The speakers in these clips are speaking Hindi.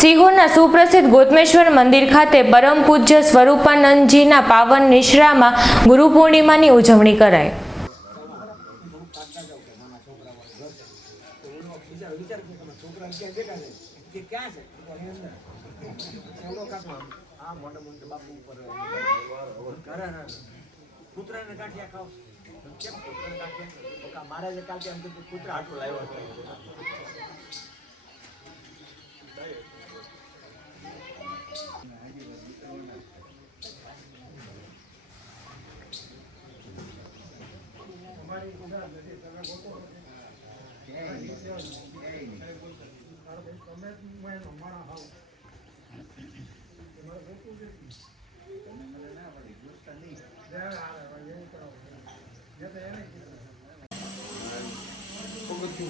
સિહોરના સુપ્રસિદ્ધ ગોતમેશ્વર મંદિર ખાતે પરમ પૂજ્ય સ્વરૂપાનંદજીના પાવન નિશ્રામાં ગુરુ પૂર્ણિમાની ઉજવણી કરાઈ।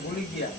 भूली गया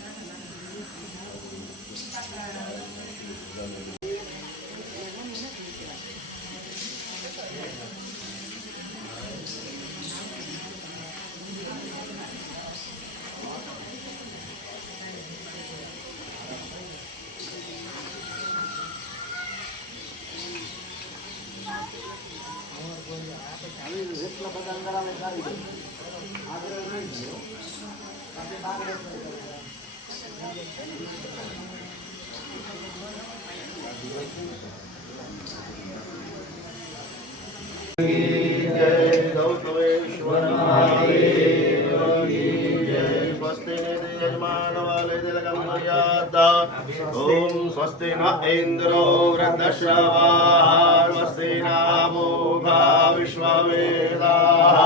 ओम स्वस्ति न इंद्रो वृद्धश्रवाः स्वस्ति नमो विश्ववेदाः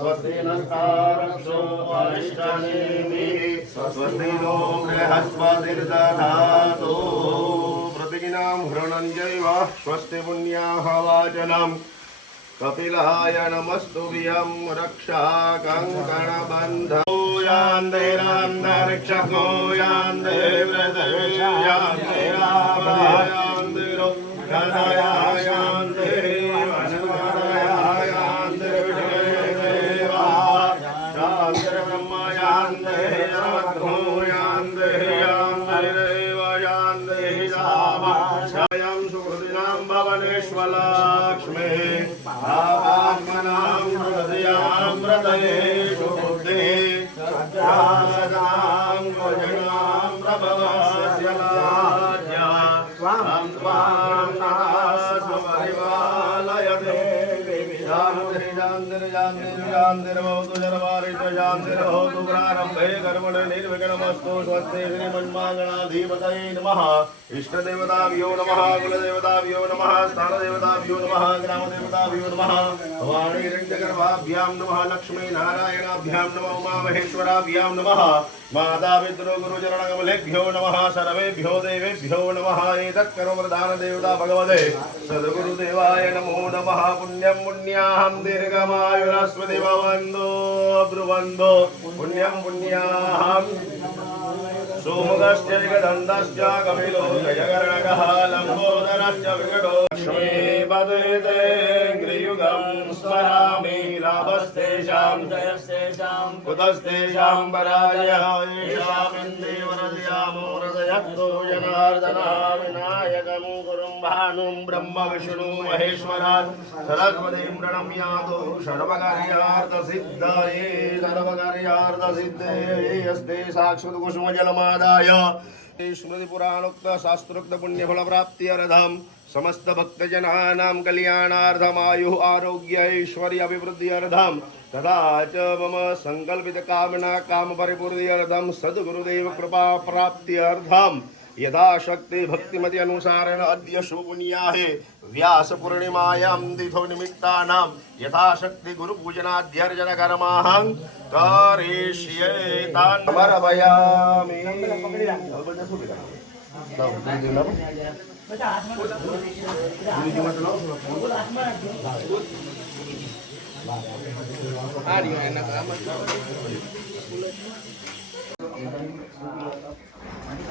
स्वस्ति नस्तारक्षो अरिष्टनेमिः स्वस्ति नो बृहस्पतिर्दधातु प्रतिदिनं हृणञ्जैव स्वस्ति पुण्याः वाचनम् कपिलाय नमस्तुभ्यं रक्षा कंकणबन्धो यान्ते रान्तरिक्षको यान्ते व्रतयान्ते रामायान्ते रोगदया यान्ते वनवदया यान्ते विष्णुदेवा यान्ते ब्रह्म यान्ते रामो यान्ते यान्ते देव यान्ते रामा स्वयं सुकृतिनां भवनेश्वरलक्ष्मी आत्मनां हृदयामृतेषु बुद्धे सज्जानां भजनां प्रभवस्य लाज्ञा त्वां नास्मरिवालयते शान्तिर्भवतु सर्वारित्वशान्तिर्भवतु प्रारम्भे कर्मणे निर्विघ्नमस्तु स्वस्ति श्रीमन्मागणाधिपतये नमः इष्टदेवताभ्यो नमः कुलदेवताभ्यो नमः स्थानदेवताभ्यो नमः ग्रामदेवताभ्यो नमः वाणीरण्यगर्भाभ्यां नमः लक्ष्मीनारायणाभ्यां नमः उमामहेश्वराभ्यां नमः माता पितृ गुरुचरणकमलेभ्यो नमः सर्वेभ्यो देवेभ्यो नमः एतत्करो प्रधानदेवता भगवते सद्गुरुदेवाय नमो नमः पुण्यं पुण्याहं दीर्घमायुरस्मृति भवन्तो ब्रुवन्तो पुण्यं पुण्याहं सोमगश्च जगदन्तश्च कपिलो गजकर्णकः लम्बोदरश्च विकटो लक्ष्मीपते गृयुगं स्मरामि लाभस्तेषां जयस्तेषां कुतस्तेषां पराजयः येषामिन्देवरदयामो हृदयक्तो जनार्दनः विनायकं गुरुं भानुं ब्रह्म विष्णु महेश्वरात् सरस्वतीं प्रणम्यातो सर्वकार्यार्थसिद्धये अस्ते साक्षात् कुसुमजलमादाय स्मृति पुराणोक्त शास्त्रोक्त पुण्य फल प्राप्ति अर्धम समस्त भक्तजनानां कल्याणार्थम आयु आरोग्य ऐश्वर्य अभिवृद्धि अर्धम तथा च मम संकल्पित कामना काम परिपूर्ति अर्धम सद्गुरुदेव कृपा प्राप्ति अर्धम यथाशक्ति भक्तिमति अनुसारेण अद्य शुभपुण्याहे व्यास पूर्णिमायां तिथो निमित्तानां यथाशक्ति गुरु पूजनाध्यर्चन कर्माहं करिष्ये तान् समर्पयामि।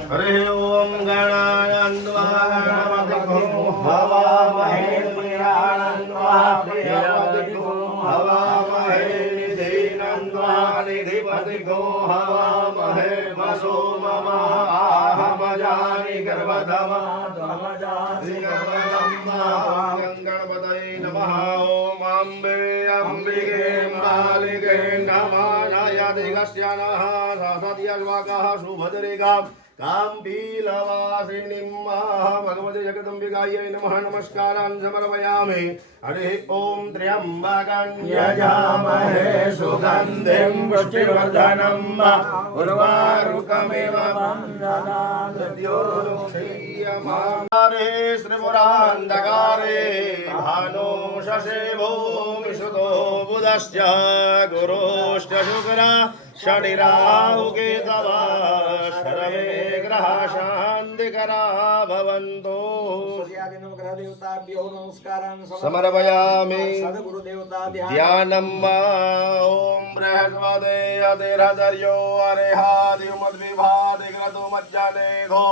हरे ओम गणायन्त्वा गणपतिगुं हवामहे प्रियानन्त्वा प्रियपतिगुं हवामहे निधिनन्त्वा निधिपतिगुं हवामहे वसो मम आहमजान गणपतये नमः। ॐ अम्बे अम्बिके मालिके नमः सरस्वत्यल्वाकः सुभद्रेका काम्बीलवासिनीं भगवते जगदम्बिकायै नमः। नमस्कारान् समर्पयामि। हरिः ॐ त्र्यम्बकं यजामहे सुगन्धिं पुष्टिवर्धनं उर्वारुकमिव बन्धनान् श्रीपुरान्धकारे भानो शशिभो विशुतो बुधश्च गुरोश्च शुक्र शनिराहुकेतवा सर्वे ग्रहा शान्तिकरा भवन्तु। समर्पयामि ध्यानम्। ॐ बृहस्पते अतिरदर्यो अरेहादिमद्विभादिग्रतो मज्जनेघो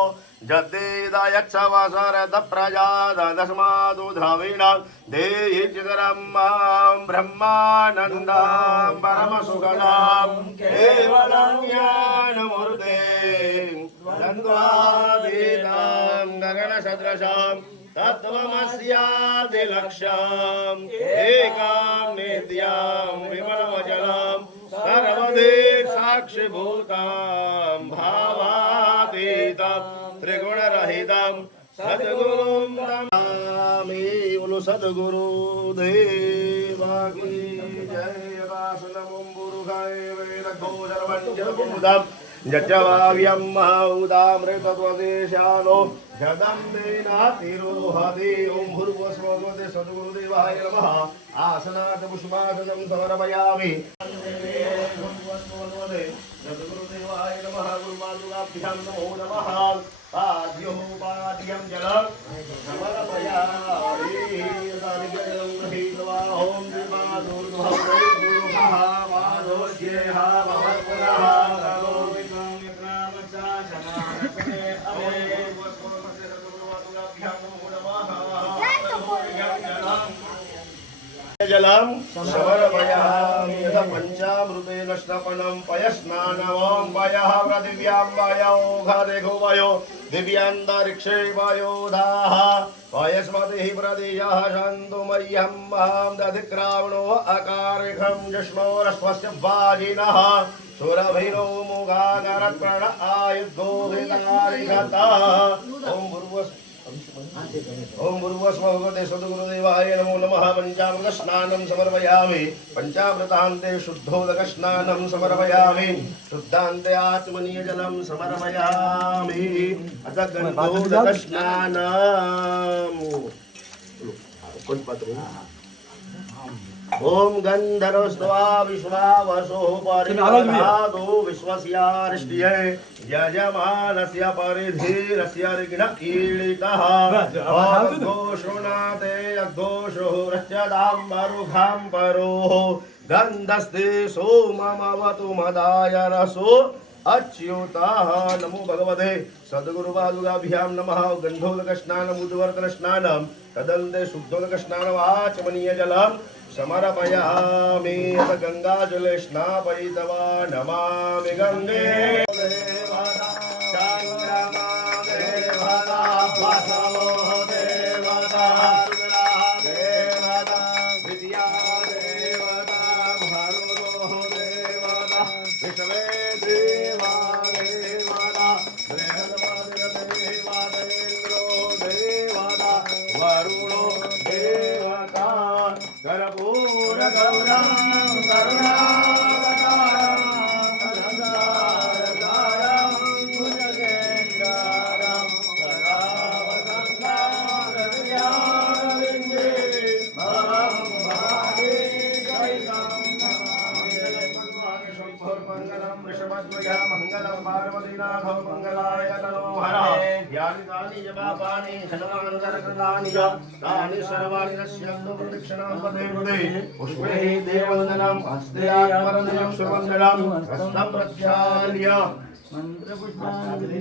जद्देदायच्छवसरद प्रजाद तस्मादु द्रविण देहि चिदरं मां ब्रह्मानन्दां परमसुखदां केवलं ज्ञानमूर्ते द्वन्द्वातीतां गगनसदृशां तत्त्वमस्यादिलक्ष्यम् एकां नित्यां विमलमचलां सर्वदेव साक्षिभूतां भावातीतां त्रिगुणरहितां सद्गुरुं नमामि। बोलो सद्गुरु देवा की जय। वासनमुम्बुरुखाय वेदघोषरवञ्जलपुरुषं जज्जवाव्यं महौदामृतत्वदेशानो जदं देनातिरोहति। ॐ भूर्भुवस्वः सद्गुरुदेवाय नमः। आसनात् पुष्पासनं समर्पयामि। सद्गुरुदेवाय नमः। गुरुपादुकाभ्यां नमो नमः। पाद्योपाद्यं जलं समर्पयामि। जलं गृहीत्वा ॐ श्रीपादोर्ध्वः पादोष्येह भवत्पुनः जलं समर्पयामि। पंचामृतेन स्नपनं पयस्नानं पयः पृथिव्यां वायोघदेघो वायो दिव्यान्तरिक्षे वायोधाः पयस्मतिः प्रदेशः सन्तु मह्यं मां दधिक्रावणो अकारिखं जष्णोरस्वस्य वाजिनः सुरभिरो मुखाकरत्प्रण आयुद्धोधितारिगतः। ओम भूर्भुवस्वः भगवते सद्गुरुदेवाय नमो नमः। पंचामृत स्नानं समर्पयामि। पंचामृतान्ते शुद्धोदक स्नानं समर्पयामि। शुद्धान्ते आत्मनीय जलं समर्पयामि। अथ गन्धोदक स्नानम्। ओम गंधर्वस्त्वा विश्वावसो परिधादो विश्वस्यारिष्टिये यजमानस्य परिधीरस्य ऋग्ण ईडितः घोषुणाते अघोषो रच्यदाम्बरुघां परोः गन्धस्ते सोममवतु मदाय रसो अच्युतः। नमो भगवते सद्गुरुपादुकाभ्यां नमः। गन्धोदक स्नानम् उद्वर्तन स्नानं तदन्ते शुद्धोदक स्नानम् आचमनीय जलं समर्पयामि। अथ गंगाजले स्नापयित्वा नमामि गंगे। मंगलम पार्वतीनाथ मंगलाय तनोहर यानि जपानि शतमानंतरकृतानि च तानि सर्वाणि नश्यन्तु प्रदक्षिणां पदे पदे पुष्पैः देववन्दनं हस्ते आत्मरञ्जनं सुवन्दनं हस्तं प्रक्षाल्य मंत्रपुष्पाञ्जलि।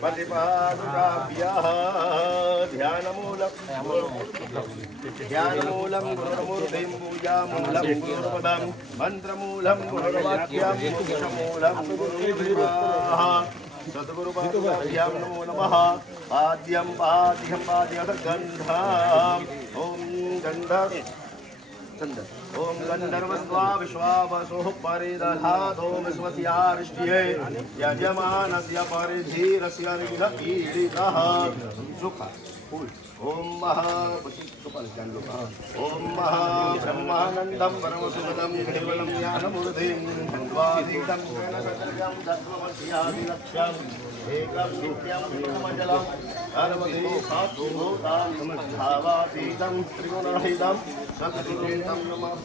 प्रतिपादुकाभ्यः ध्यानमूलं गुरुर्मूर्तिं पूजामूलं गुरुर्पदं मन्त्रमूलं गुरुर्वाक्यं मोक्षमूलं गुरुर्विवाह सद्गुरुपादुकाभ्यां नमो नमः। पाद्यं पाद्यगन्धम् ॐ ओम गंधर्वस्वा विश्वावसुः परिदधातो विश्वस्यारिष्ट्ये यजमानस्य परिधीरस्य रीडः सुख ओम ओम ब्रह्मानंदं परमसुखदं केवलं ज्ञानमूर्तिं द्वादीतं गणसत्रयं तत्त्वमस्यादिलक्ष्यम् एकं नित्यं ब्रह्मजलं सर्वदे सात्विभूतां समद्भावातीतं त्रिगुणरहितं सद्गुरुं नमः।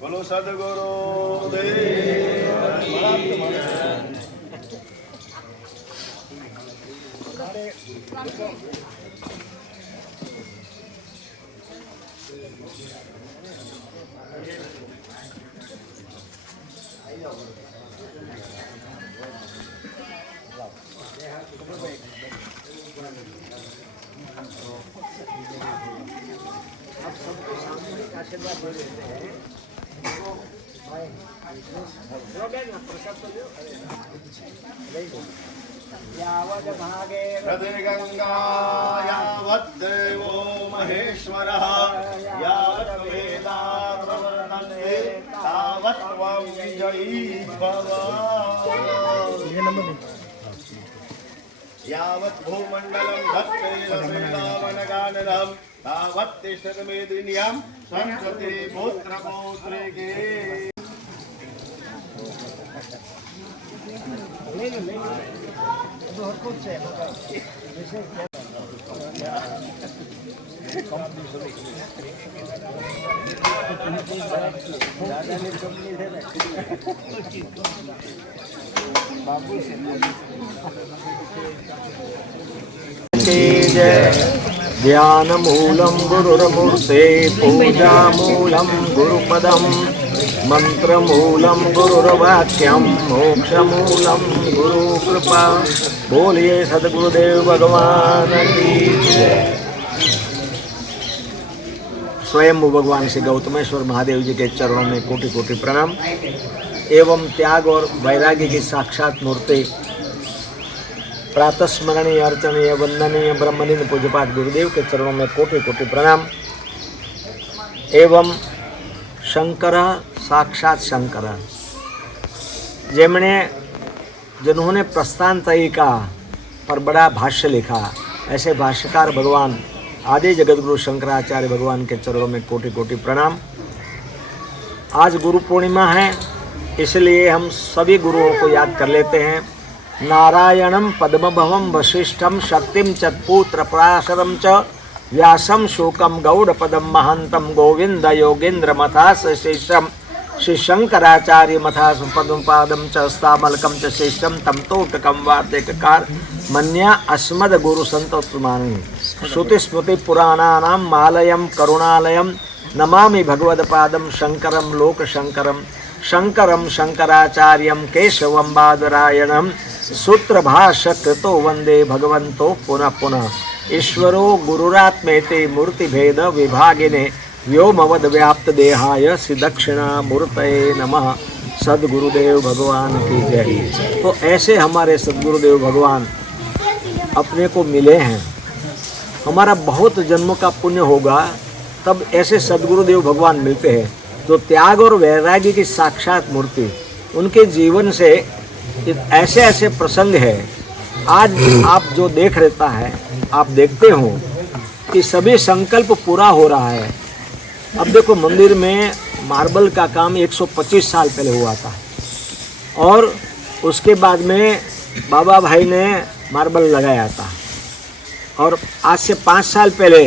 बोलो सद्गुरु गंगा यावत् देवो महेश्वरः यावत् वेदा प्रवर्तन्ते तावत् त्वं विजयी भव। यावत् भूमण्डलं धत्ते वृन्दावनगाननं तावत् तिष्ठति मेदिन्यां संसति पुत्रपौत्रिके। ध्यानमूलं गुरुर्मूर्ते पूजामूलं गुरुपदं मंत्रमूलं गुरुर्वाक्यं मोक्षमूलं गुरुकृपा। बोलिए सद्गुरुदेव भगवान की जय। स्वयं भगवान श्री गौतमेश्वर महादेव जी के चरणों में कोटि कोटि प्रणाम एवं त्याग और वैराग्य की साक्षात मूर्ति प्रातस्मरणीय अर्चनीय वंदनीय ब्रह्मलीन पूज्यपाठ गुरुदेव के चरणों में कोटि कोटि प्रणाम एवं शंकर साक्षात शंकर जिन्होंने प्रस्थान तयिका पर बड़ा भाष्य लिखा, ऐसे भाष्यकार भगवान आदि जगतगुरु शंकराचार्य भगवान के चरणों में कोटि कोटि प्रणाम। आज गुरु पूर्णिमा है, इसलिए हम सभी गुरुओं को याद कर लेते हैं। नारायणं पद्मभवं वशिष्ठं शक्तिं चत्पुत्र पराशरं च व्यासं शोकं गौडपदं महान्तं गोविंद योगेन्द्र मथास शेषं श्री शंकराचार्य मथास पद्मपादं च स्थामलकं च शेषं तं तोटकं वार्तिककार मन्या अस्मद गुरु संतोषमानि श्रुति स्मृति पुराणानां मालयं करुणालयं नमामि भगवत्पादं शंकरं लोक शंकरं शंकरम शंकराचार्यम केशवम बादरायणम सूत्रभाष्य कृतो वंदे भगवंतो पुनः पुनः। ईश्वरो गुरुरात्मेति मूर्ति भेद विभागिने व्योमवद व्याप्त देहाय श्री दक्षिणामूर्तये नमः। सदगुरुदेव भगवान की जय। तो ऐसे हमारे सदगुरुदेव भगवान अपने को मिले हैं। हमारा बहुत जन्मों का पुण्य होगा तब ऐसे सदगुरुदेव भगवान मिलते हैं जो त्याग और वैराग्य की साक्षात मूर्ति। उनके जीवन से ऐसे ऐसे प्रसंग है आज आप जो देख रहता है, आप देखते हो कि सभी संकल्प पूरा हो रहा है। अब देखो मंदिर में मार्बल का काम 125 साल पहले हुआ था और उसके बाद में बाबा भाई ने मार्बल लगाया था। और आज से 5 साल पहले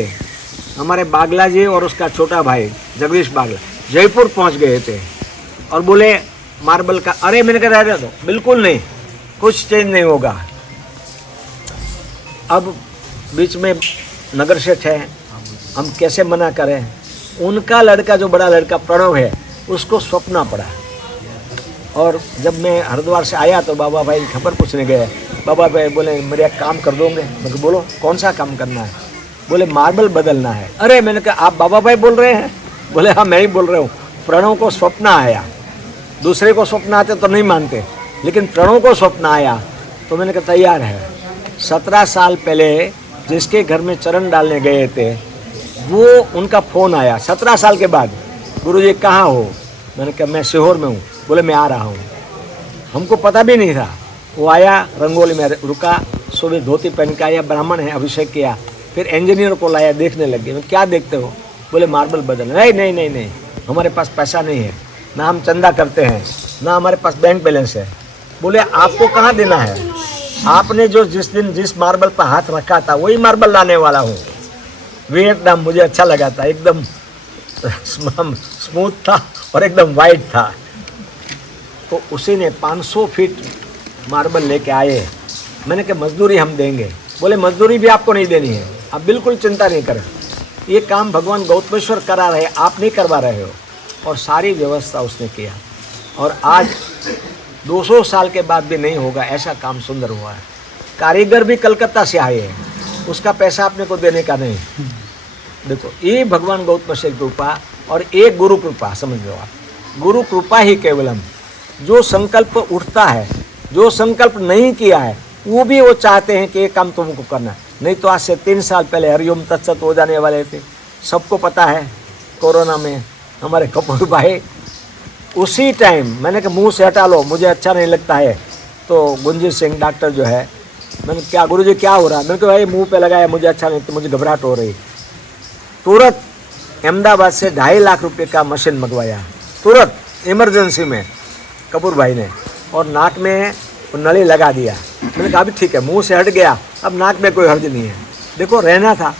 हमारे बागला जी और उसका छोटा भाई जगदीश बागला जयपुर पहुंच गए थे और बोले मार्बल का, अरे मैंने कहा रहने दो, बिल्कुल नहीं, कुछ चेंज नहीं होगा। अब बीच में नगर सेठ है, हम कैसे मना करें। उनका लड़का जो बड़ा लड़का प्रणव है उसको स्वप्न पड़ा और जब मैं हरिद्वार से आया तो बाबा भाई खबर पूछने गए। बाबा भाई बोले मेरे एक काम कर दोगे? मैं बोलो कौन सा काम करना है? बोले मार्बल बदलना है। अरे मैंने कहा आप बाबा भाई बोल रहे हैं? बोले हाँ मैं ही बोल रहा हूँ। प्रणव को स्वप्न आया, दूसरे को स्वप्न आते तो नहीं मानते, लेकिन प्रणव को स्वप्न आया तो मैंने कहा तैयार है। 17 साल पहले जिसके घर में चरण डालने गए थे वो उनका फ़ोन आया 17 साल के बाद, गुरुजी कहाँ हो? मैंने कहा मैं सीहोर में हूँ। बोले मैं आ रहा हूँ। हमको पता भी नहीं था। वो आया, रंगोली में रुका, सुबह धोती पहन के आया, ब्राह्मण है, अभिषेक किया, फिर इंजीनियर को लाया, देखने लग गए। मैं क्या देखते हो? बोले मार्बल बदल। नहीं नहीं नहीं नहीं, हमारे पास पैसा नहीं है, ना हम चंदा करते हैं, ना हमारे पास बैंक बैलेंस है। बोले आपको कहाँ देना है? आपने जो जिस दिन जिस मार्बल पर हाथ रखा था वही मार्बल लाने वाला हूँ। वियतनाम मुझे अच्छा लगा था, एकदम स्मूथ था और एकदम वाइट था। तो उसी ने 500 फीट मार्बल लेके आए। मैंने कहा मजदूरी हम देंगे। बोले मजदूरी भी आपको नहीं देनी है, आप बिल्कुल चिंता नहीं करें, ये काम भगवान गौतमेश्वर करा रहे, आप नहीं करवा रहे हो। और सारी व्यवस्था उसने किया और आज 200 साल के बाद भी नहीं होगा ऐसा काम सुंदर हुआ है। कारीगर भी कलकत्ता से आए हैं, उसका पैसा आपने को देने का नहीं। देखो ये भगवान गौतमेश्वर की कृपा और एक गुरु कृपा, समझ लो आप, गुरु कृपा ही केवलम। जो संकल्प उठता है, जो संकल्प नहीं किया है, वो भी वो चाहते हैं कि ये काम तुमको करना। नहीं तो आज से 3 साल पहले हरिओम तत्सत हो जाने वाले थे, सबको पता है। कोरोना में हमारे कपूर भाई उसी टाइम, मैंने कहा मुंह से हटा लो, मुझे अच्छा नहीं लगता है। तो गुंजीत सिंह डॉक्टर जो है, मैंने क्या गुरुजी क्या हो रहा है? मैंने कहा भाई मुंह पे लगाया, मुझे अच्छा नहीं, तो मुझे घबराहट हो रही। तुरंत अहमदाबाद से 2.5 लाख रुपए का मशीन मंगवाया, तुरंत इमरजेंसी में कपूर भाई ने, और नाक में नली लगा दिया। मैंने कहा अभी ठीक है, मुंह से हट गया, अब नाक में कोई हर्ज नहीं है। देखो रहना था,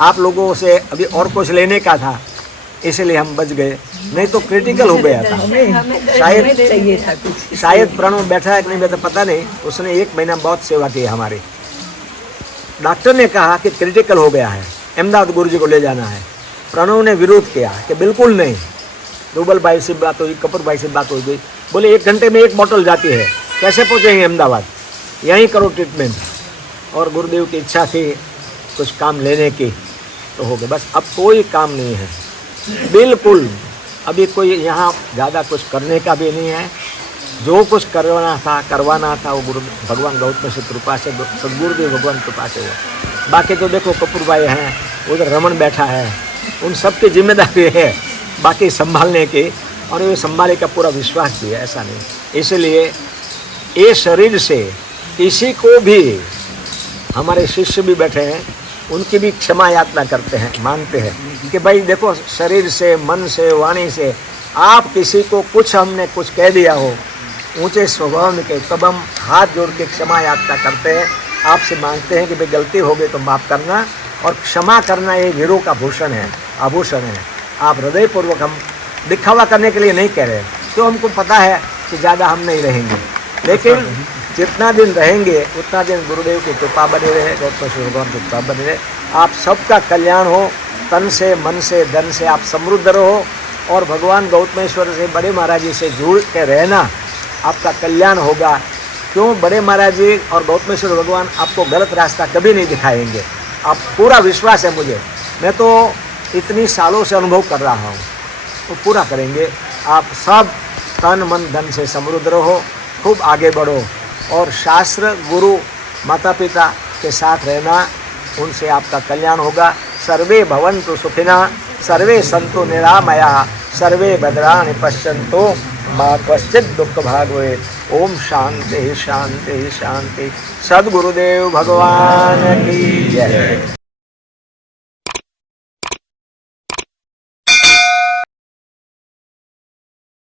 आप लोगों से अभी और कुछ लेने का था, इसलिए हम बच गए, नहीं तो क्रिटिकल हो गया था। शायद प्रणव बैठा है कि नहीं बैठा पता नहीं, उसने 1 महीना बहुत सेवा की हमारी। डॉक्टर ने कहा कि क्रिटिकल हो गया है, अहमदाबाद गुरुजी को ले जाना है। प्रणव ने विरोध किया कि बिल्कुल नहीं। रूबल भाई से बात हुई, कपूर भाई से बात हो गई, बोले 1 घंटे में 1 बोतल जाती है, कैसे पहुँचेंगे अहमदाबाद, यहीं करो ट्रीटमेंट। और गुरुदेव की इच्छा थी कुछ काम लेने की, तो हो गया। बस अब कोई काम नहीं है, बिल्कुल अभी कोई यहाँ ज़्यादा कुछ करने का भी नहीं है। जो कुछ करवाना था वो गुरु भगवान गौतमेश्वर कृपा से, सदगुरुदेव भगवान कृपा से हुआ। बाकी तो देखो कपूर भाई हैं, उधर रमन बैठा है, उन सब की जिम्मेदारी है बाकी संभालने की, और ये संभालने का पूरा विश्वास भी है, ऐसा नहीं। इसलिए ये शरीर से किसी को भी, हमारे शिष्य भी बैठे हैं, उनकी भी क्षमा याचना करते हैं, मानते हैं कि भाई देखो शरीर से, मन से, वाणी से आप किसी को कुछ हमने कुछ कह दिया हो ऊंचे स्वभाव में, तब हम हाथ जोड़ के क्षमा याचना करते हैं, आपसे मांगते हैं कि भाई गलती हो गई तो माफ़ करना। और क्षमा करना ये वीरों का भूषण है, आभूषण है। आप हृदयपूर्वक, हम दिखावा करने के लिए नहीं कह रहे, तो हमको पता है कि ज़्यादा हम नहीं रहेंगे, लेकिन जितना दिन रहेंगे उतना दिन गुरुदेव की कृपा बनी रहे, गौतमेश्वर भगवान की कृपा बनी रहे। आप सबका कल्याण हो, तन से, मन से, धन से आप समृद्ध रहो, और भगवान गौतमेश्वर से बड़े महाराज जी से जुड़ के रहना, आपका कल्याण होगा। क्यों? बड़े महाराज जी और गौतमेश्वर भगवान आपको गलत रास्ता कभी नहीं दिखाएंगे। आप पूरा विश्वास है मुझे, मैं तो इतनी सालों से अनुभव कर रहा हूँ, तो पूरा करेंगे। आप सब तन मन धन से समृद्ध रहो, खूब आगे बढ़ो और शास्त्र गुरु माता पिता के साथ रहना, उनसे आपका कल्याण होगा। सर्वे भवन्तु सुखिनः, सर्वे सन्तु निरामया, सर्वे भद्राणि पश्यन्तु मा कश्चित् दुःख भाग् भवेत्। ओम शांति शांति शांति। सद्गुरुदेव भगवान की जय।